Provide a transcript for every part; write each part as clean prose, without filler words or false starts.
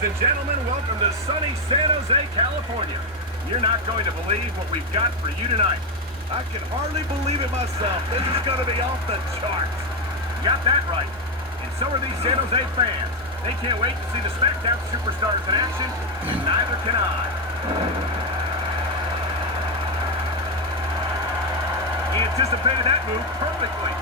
Ladies and gentlemen, welcome to sunny San Jose, California. You're not going to believe what we've got for you tonight. I can hardly believe it myself. This is going to be off the charts. You got that right. And so are these San Jose fans. They can't wait to see the Smackdown superstars in action, and neither can I. He anticipated that move perfectly.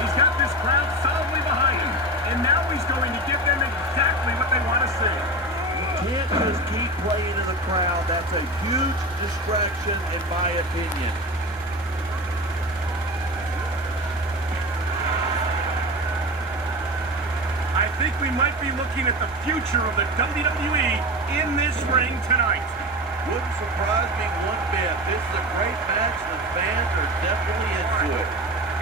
He's got this crowd solidly behind him, and now he's going to give them exactly what they want to see. You can't just keep playing in the crowd. That's a huge distraction, in my opinion. I think we might be looking at the future of the WWE in this ring tonight. Wouldn't surprise me one bit. This is a great match. The fans are definitely into it.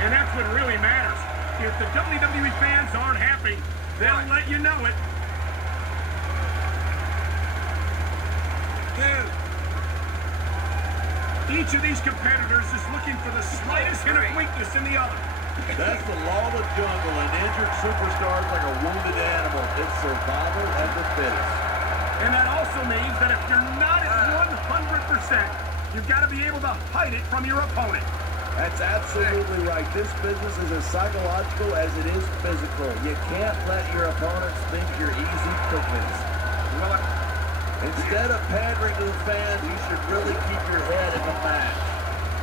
And that's what really matters. If the WWE fans aren't happy, they'll let you know it. Each of these competitors is looking for the slightest hint of weakness in the other. That's the law of the jungle. An injured superstar is like a wounded animal. It's survival of the fittest. And that also means that if you're not at 100%, you've got to be able to hide it from your opponent. That's absolutely right. This business is as psychological as it is physical. You can't let your opponents think you're easy pickings. Well, instead of pandering to the fans, you should really keep your head in the match.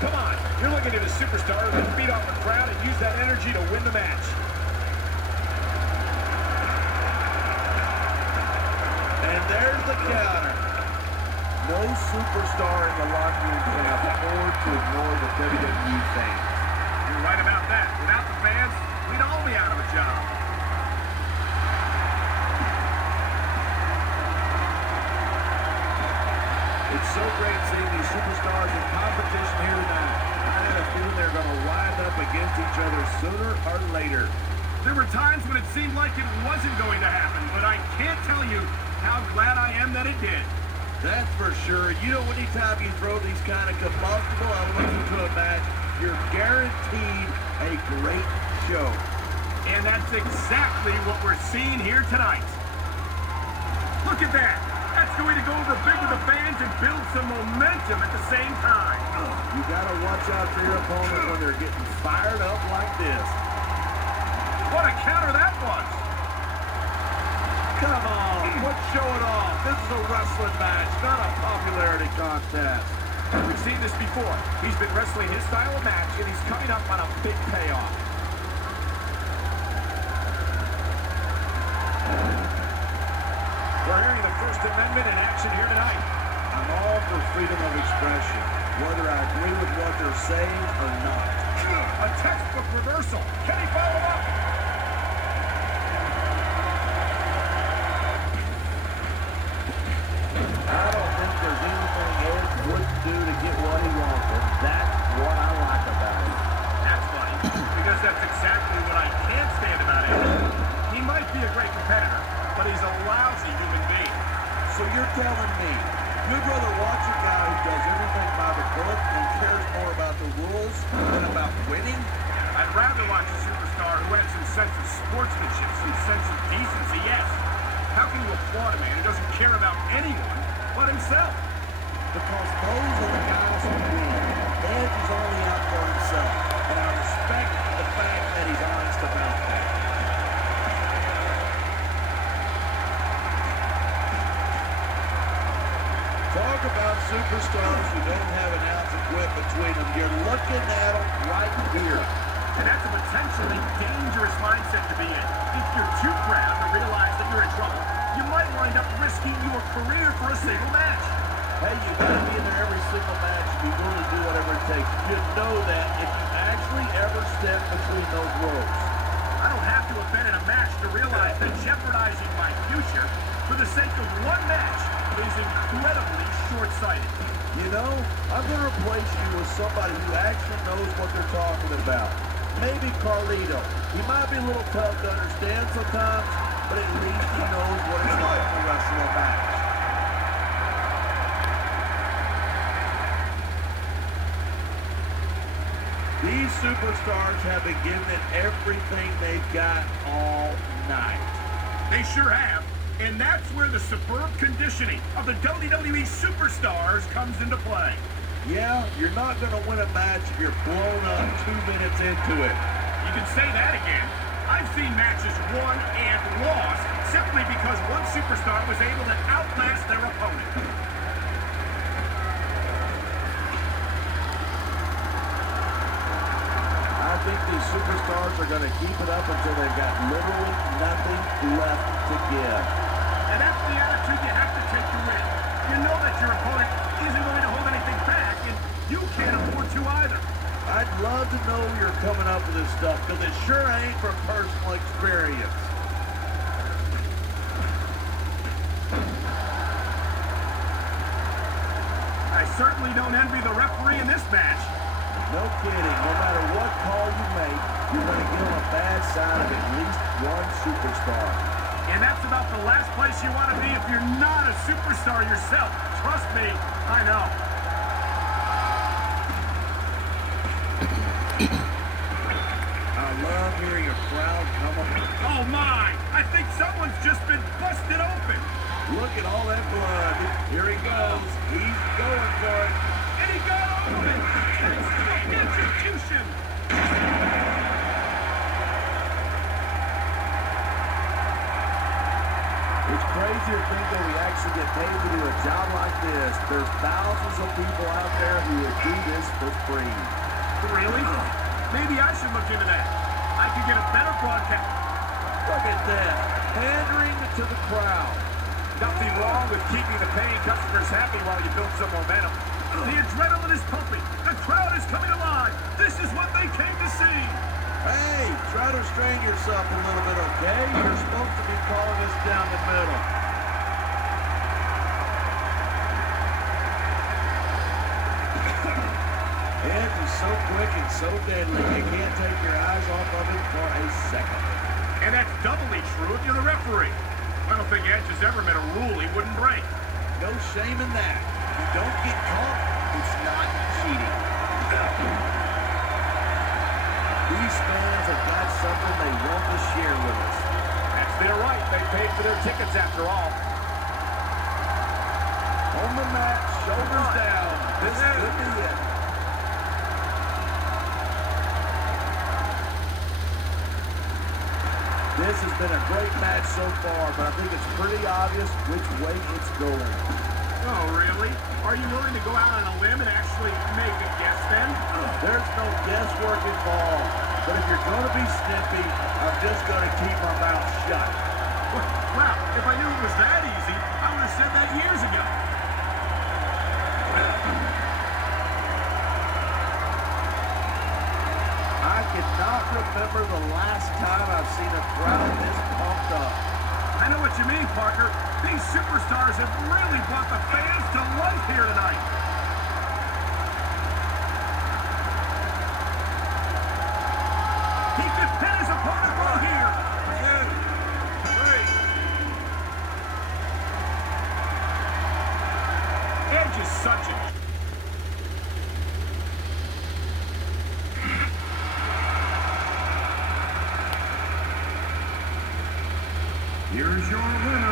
Come on, you're looking at a superstar who can feed off the crowd and use that energy to win the match. And there's the counter. No superstar in the locker room can afford to ignore the WWE fans. You're right about that. Without the fans, we'd all be out of a job. It's so great seeing these superstars in competition here tonight. I have a feeling they're going to wind up against each other sooner or later. There were times when it seemed like it wasn't going to happen, but I can't tell you how glad I am that it did. That's for sure. You know, anytime you throw these kind of combustible elements into a match, you're guaranteed a great show. And that's exactly what we're seeing here tonight. Look at that. That's going to go over big with the fans and build some momentum at the same time. You got to watch out for your opponent when they're getting fired up like this. What a counter that was. Come on, let's show it off. This is a wrestling match, not a popularity contest. We've seen this before. He's been wrestling his style of match, and he's coming up on a big payoff. We're hearing the First Amendment in action here tonight. I'm all for freedom of expression, whether I agree with what they're saying or not. A textbook reversal. Can he follow up? I don't think there's anything Edge wouldn't do to get what he wants, and that's what I like about him. That's funny, because that's exactly what I can't stand about him. He might be a great competitor, but he's a lousy human being. So you're telling me you'd rather watch a guy who does everything by the book and cares more about the rules than about winning? I'd rather watch a superstar who has some sense of sportsmanship, some sense of decency, yes. How can you applaud a man who doesn't care about anyone but himself? Because those are the guys who win. Edge is only out for himself, and I respect the fact that he's honest about that. Talk about superstars who don't have an ounce of quit between them. You're looking at them right here. And that's a potentially dangerous mindset to be in. If you're too proud to realize that you're in trouble, you might wind up risking your career for a single match. Hey, you gotta be in there every single match to be willing to do whatever it takes. You know that if you actually ever step between those ropes. I don't have to have been in a match to realize that jeopardizing my future for the sake of one match is incredibly short-sighted. You know, I'm going to replace you with somebody who actually knows what they're talking about. Maybe Carlito. He might be a little tough to understand sometimes, but at least he knows what it's like to wrestle a match. These superstars have been given it everything they've got all night. They sure have. And that's where the superb conditioning of the WWE superstars comes into play. Yeah, you're not going to win a match if you're blown up 2 minutes into it. You can say that again. I've seen matches won and lost simply because one superstar was able to outlast their opponent. I think these superstars are going to keep it up until they've got literally nothing left to give. And that's the attitude you have to take to win. You know that your opponent isn't going to hold anything back, and you can't afford to either. I'd love to know you're coming up with this stuff, because it sure ain't from personal experience. I certainly don't envy the referee in this match. No kidding. No matter what call you make, you're going to give them a bad sign of at least one superstar. And that's about the last place you want to be if you're not a superstar yourself. Trust me, I know. I love hearing a crowd come up. Oh my! I think someone's just been busted open. Look at all that blood. Here he goes. He's going for it. And he got over it. Execution. It's crazy to think that we actually get paid to do a job like this. There's thousands of people out there who would do this for free. Really? Maybe I should look into that. I could get a better broadcast. Look at that. Pandering to the crowd. Nothing wrong with keeping the paying customers happy while you build some momentum. The adrenaline is pumping. The crowd is coming alive. This is what they came to see. Hey, try to restrain yourself a little bit, okay? You're supposed to be calling us down the middle. Edge is so quick and so deadly, you can't take your eyes off of him for a second. And that's doubly true if you're the referee. I don't think Edge has ever met a rule he wouldn't break. No shame in that. If you don't get caught, it's not cheating. These fans have got something they want to share with us. That's their right. They paid for their tickets after all. On the mat, shoulders down. This could be it. This has been a great match so far, but I think it's pretty obvious which way it's going. Oh, really? Are you willing to go out on a limb and actually make a guess then? There's no guesswork involved. But if you're going to be snippy, I'm just going to keep my mouth shut. Wow, if I knew it was that easy, I would have said that years ago. I cannot remember the last time I've seen a crowd this pumped up. I know what you mean, Parker. These superstars have really brought the fans to life here tonight. He could pin his opponent right here. 2, 3. Edge is such a... Here's your winner.